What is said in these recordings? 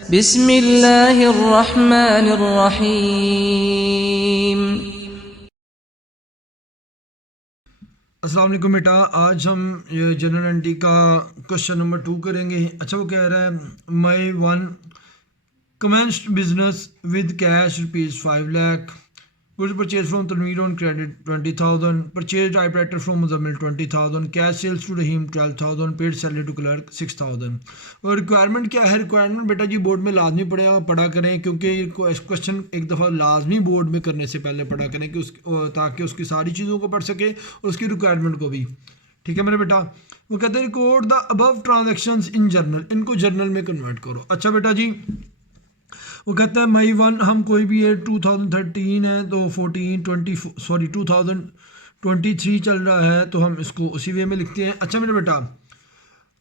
बिस्मिल्लाहिर्रहमानिर्रहीम। अस्सलाम वालेकुम बेटा, आज हम ये जनरल एंट्री का क्वेश्चन नंबर 2 करेंगे। अच्छा, वो कह रहा है May 1 commenced business with cash ₹5 लाख, goods purchase from Tanveer on credit 20,000, purchase typewriter from Muzammil 20,000, cash sales to Rahim 12,000, paid salary to clerk 6,000। और रिक्वायरमेंट क्या है? रिक्वायरमेंट बेटा जी बोर्ड में लाजमी पढ़ा करें, क्योंकि क्वेश्चन एक दफ़ा लाजमी बोर्ड में करने से पहले पढ़ा करें कि ताकि उसकी सारी चीज़ों को पढ़ सके और उसकी रिक्वायरमेंट को भी। ठीक है मेरे बेटा। वो कहते हैं record the above transactions in journal, इनको जर्नल में कन्वर्ट करो। अच्छा बेटा जी, वो कहता है मई 1 हम कोई भी ये 2013 है तो 2023 चल रहा है, तो हम इसको उसी वे में लिखते हैं। अच्छा मेरा बेटा,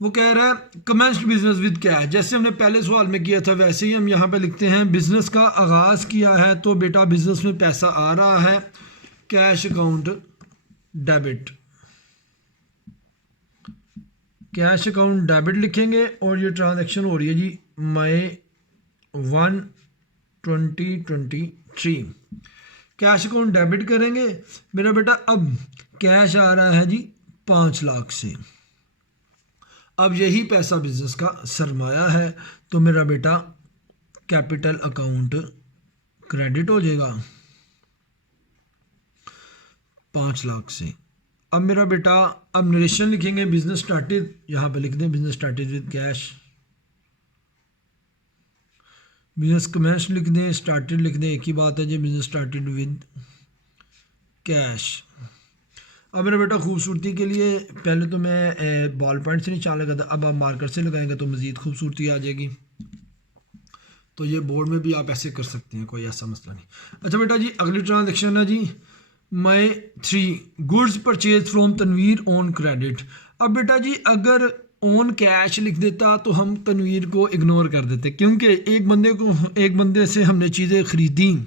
वो कह रहा है कमेंस्ड बिजनेस विद कैश, जैसे हमने पहले सवाल में किया था वैसे ही हम यहाँ पे लिखते हैं। बिजनेस का आगाज़ किया है तो बेटा बिजनेस में पैसा आ रहा है, cash account debit, cash account debit लिखेंगे। और ये ट्रांजैक्शन हो रही है जी मई 1 2023, कैश अकाउंट डेबिट करेंगे मेरा बेटा। अब कैश आ रहा है जी 5 लाख से, अब यही पैसा बिजनेस का सरमाया है, तो मेरा बेटा कैपिटल अकाउंट क्रेडिट हो जाएगा 5 लाख से। अब मेरा बेटा अब नरेशन लिखेंगे, बिजनेस स्टार्टेड, यहाँ पे लिख दें business started with cash, business commence लिख दें, स्टार्टेड लिख दें, एक ही बात है जी, बिजनेस स्टार्टेड विद कैश। अब मेरा बेटा खूबसूरती के लिए पहले तो मैं बॉल पॉइंट से निशान लगा था, अब आप मार्कर से लगाएंगे तो मज़ीद खूबसूरती आ जाएगी। तो ये बोर्ड में भी आप ऐसे कर सकते हैं, कोई ऐसा मसला नहीं। अच्छा बेटा जी, अगली ट्रांजेक्शन है जी May 3 goods purchase from Tanveer on credit. अब बेटा जी अगर ऑन कैश लिख देता तो हम तनवीर को इग्नोर कर देते, क्योंकि एक बंदे से हमने चीज़ें ख़रीदी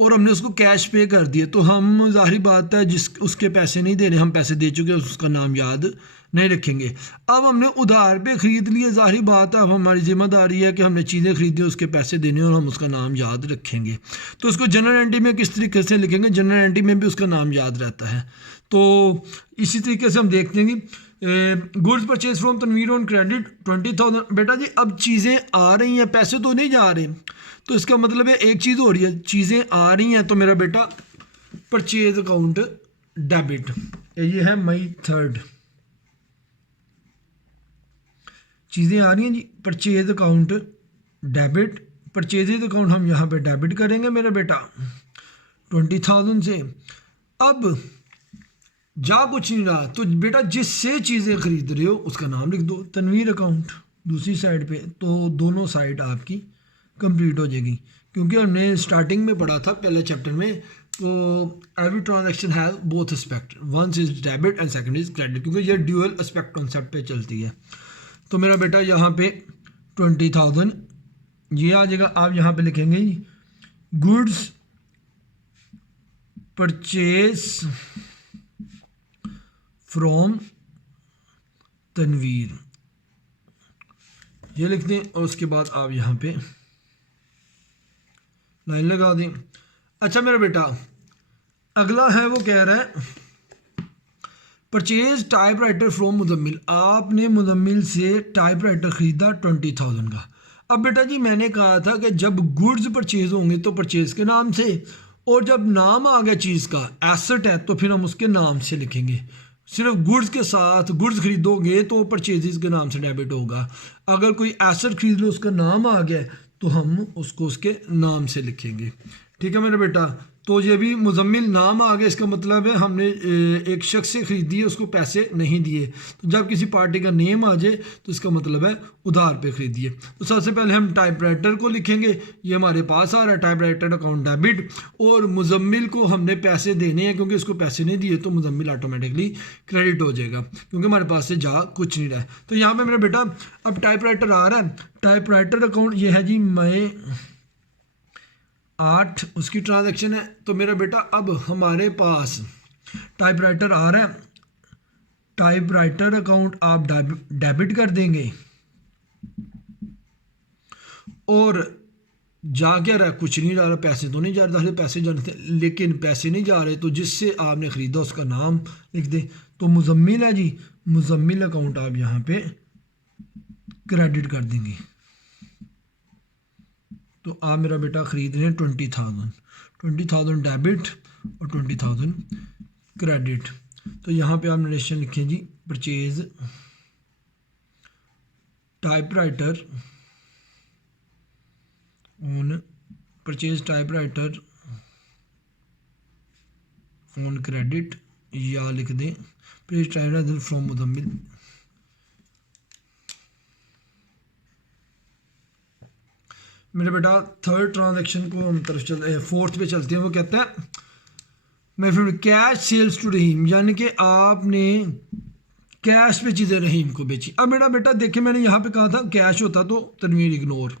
और हमने उसको कैश पे कर दिए, तो हम ज़ाहिर बात है जिस उसके पैसे नहीं देने, हम पैसे दे चुके, उसका नाम याद नहीं रखेंगे। अब हमने उधार पे ख़रीद लिए, ज़ाहिर बात है अब हमारी जिम्मेदारी है कि हमने चीज़ें ख़रीदी, उसके पैसे देने और हम उसका नाम याद रखेंगे। तो उसको जनरल एंट्री में किस तरीके से लिखेंगे? जनरल एंट्री में भी उसका नाम याद रहता है। तो इसी तरीके से हम देखते हैं goods purchase from Tanveer on credit 20,000। बेटा जी अब चीज़ें आ रही हैं, पैसे तो नहीं जा रहे, तो इसका मतलब है एक चीज़ हो रही है, चीज़ें आ रही हैं, तो मेरा बेटा परचेज अकाउंट डेबिट, ये है मई 3, चीज़ें आ रही हैं जी, purchase account debit, purchases account हम यहाँ पे डेबिट करेंगे मेरा बेटा 20,000 से। अब जा कुछ नहीं रहा, तो बेटा जिससे चीज़ें खरीद रहे हो उसका नाम लिख दो, तनवीर अकाउंट दूसरी साइड पे, तो दोनों साइड आपकी कंप्लीट हो जाएगी। क्योंकि हमने स्टार्टिंग में पढ़ा था पहले चैप्टर में, तो every transaction has both aspect, one is debit and second is credit, क्योंकि ये ड्यूअल एस्पेक्ट कॉन्सेप्ट पे चलती है। तो मेरा बेटा यहाँ पे 20,000 ये आ जाएगा। आप यहाँ पे लिखेंगे गुड्स परचेज फ्रॉम तनवीर, ये लिख दें और उसके बाद आप यहाँ पे लाइन लगा दें। अच्छा मेरा बेटा अगला है, वो कह रहा है परचेज टाइपराइटर फ्रॉम मुजम्मिल, आपने मुजम्मिल से टाइपराइटर ख़रीदा 20,000 का। अब बेटा जी मैंने कहा था कि जब गुड्स परचेज होंगे तो परचेज के नाम से, और जब नाम आ गया चीज़ का, एसेट है, तो फिर हम उसके नाम से लिखेंगे। सिर्फ गुड्स के साथ गुड्स खरीदोगे तो परचेजेस के नाम से डेबिट होगा, अगर कोई एसेट खरीद लो उसका नाम आ गया तो हम उसको उसके नाम से लिखेंगे। ठीक है मेरा बेटा। तो ये भी मुजम्मिल नाम आ गया, इसका मतलब है हमने एक शख्स से ख़रीदी है, उसको पैसे नहीं दिए। तो जब किसी पार्टी का नेम आ जाए तो इसका मतलब है उधार पे ख़रीदिए। तो सबसे पहले हम टाइपराइटर को लिखेंगे, ये हमारे पास आ रहा है टाइपराइटर अकाउंट डेबिट, और मुजम्मिल को हमने पैसे देने हैं, क्योंकि उसको पैसे नहीं दिए तो मुजम्मिल ऑटोमेटिकली क्रेडिट हो जाएगा, क्योंकि हमारे पास से जा कुछ नहीं रहा है। तो यहाँ पर मेरा बेटा अब टाइपराइटर आ रहा है, टाइपराइटर अकाउंट ये है जी मई 8 उसकी ट्रांजैक्शन है। तो मेरा बेटा अब हमारे पास टाइपराइटर आ रहा है, टाइपराइटर अकाउंट आप डेबिट कर देंगे और जा क्या रहा है, कुछ नहीं जा रहा, पैसे तो नहीं जा रहे, पैसे जाने थे लेकिन पैसे नहीं जा रहे, तो जिससे आपने ख़रीदा उसका नाम लिख दें। तो मुज़म्मिल है जी, मुज़म्मिल अकाउंट आप यहाँ पे क्रेडिट कर देंगे। तो आप मेरा बेटा ख़रीद रहे हैं 20,000 डेबिट और 20,000 क्रेडिट। तो यहाँ पे आप नरेशन लिखें जी, परचेज़ टाइपराइटर ऑन क्रेडिट, या लिख दें परचेज टाइपराइटर फ्रॉम मुज़म्मिल। मेरे बेटा थर्ड ट्रांजैक्शन को हम फोर्थ पे चलते हैं। वो कहता है मैं फिर कैश सेल्स टू रहीम, यानी कि आपने कैश पे चीज़ें रहीम को बेची। अब मेरा बेटा देखिए, मैंने यहाँ पे कहा था कैश होता तो तनवीर इग्नोर।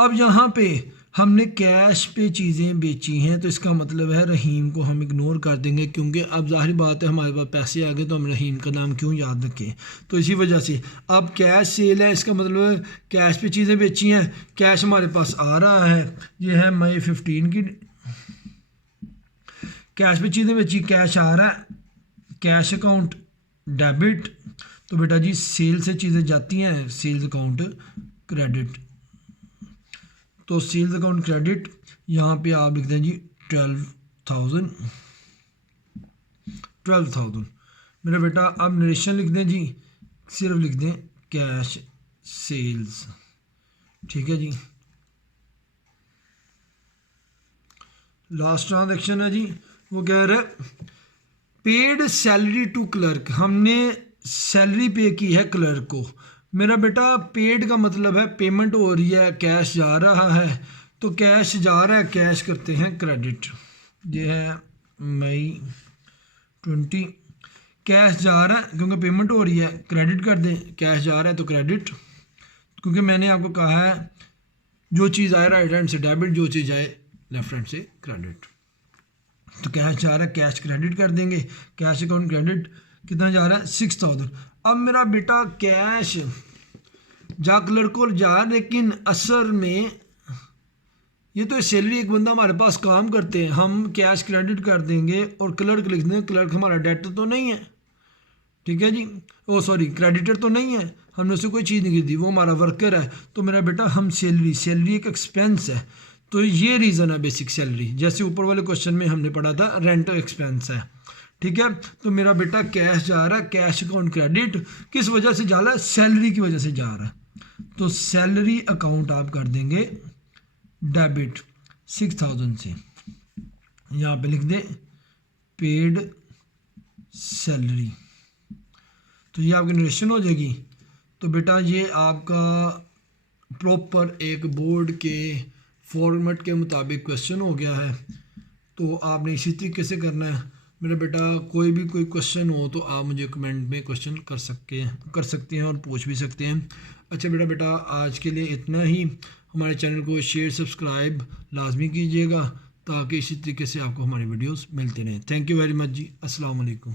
अब यहाँ पे हमने कैश पे चीज़ें बेची हैं, तो इसका मतलब है रहीम को हम इग्नोर कर देंगे, क्योंकि अब जाहिर बात है हमारे पास पैसे आ गए तो हम रहीम का नाम क्यों याद रखें। तो इसी वजह से अब कैश सेल है, इसका मतलब है कैश पे चीज़ें बेची हैं, कैश हमारे पास आ रहा है। ये है मई 15 की, कैश पे चीज़ें बेची, कैश आ रहा है, कैश अकाउंट डेबिट। तो बेटा जी सेल से चीज़ें जाती हैं, सेल्स अकाउंट क्रेडिट। तो सेल्स अकाउंट क्रेडिट यहाँ पे आप लिख दें जी 12,000। मेरा बेटा अब नरेशन लिख दें जी, सिर्फ लिख दें कैश सेल्स, ठीक है जी। लास्ट ट्रांजैक्शन है जी, वो कह रहा है पेड सैलरी टू क्लर्क, हमने सैलरी पे की है क्लर्क को। मेरा बेटा पेड का मतलब है पेमेंट हो रही है, कैश जा रहा है, तो कैश जा रहा है, कैश करते हैं क्रेडिट। ये है मई 20, कैश जा रहा है क्योंकि पेमेंट हो रही है, क्रेडिट कर दें, कैश जा रहा है तो क्रेडिट, क्योंकि मैंने आपको कहा है जो चीज़ आए राइट हैंड से डेबिट, जो चीज़ आए लेफ्ट हैंड से क्रेडिट। तो कैश जा रहा है, कैश क्रेडिट कर देंगे, कैश अकाउंट क्रेडिट कितना जा रहा है 6,000। अब मेरा बेटा कैश जा क्लर्क को जा, लेकिन असर में ये तो सैलरी, एक बंदा हमारे पास काम करते हैं, हम कैश क्रेडिट कर देंगे और क्लर्क लिख देंगे, क्लर्क हमारा डेटर तो नहीं है, ठीक है जी, ओ सॉरी क्रेडिटर तो नहीं है, हमने उससे कोई चीज़ नहीं खरीदी, वो हमारा वर्कर है। तो मेरा बेटा हम सैलरी एक एक्सपेंस है, तो ये रीज़न है बेसिक सैलरी, जैसे ऊपर वाले क्वेश्चन में हमने पढ़ा था रेंट एक्सपेंस है, ठीक है। तो मेरा बेटा कैश जा रहा है, कैश अकाउंट क्रेडिट किस वजह से जा रहा है, सैलरी की वजह से जा रहा है, तो सैलरी अकाउंट आप कर देंगे डेबिट 6,000 से, यहाँ पे लिख दे पेड सैलरी, तो ये आपकी नरेशन हो जाएगी। तो बेटा ये आपका प्रॉपर एक बोर्ड के फॉर्मेट के मुताबिक क्वेश्चन हो गया है। तो आपने इसी तरीके से करना है। मेरा बेटा कोई क्वेश्चन हो तो आप मुझे कमेंट में क्वेश्चन कर सकते हैं और पूछ भी सकते हैं। अच्छा बेटा आज के लिए इतना ही। हमारे चैनल को शेयर सब्सक्राइब लाजमी कीजिएगा ताकि इसी तरीके से आपको हमारी वीडियोस मिलती रहें। थैंक यू वेरी मच जी। अस्सलाम वालेकुम।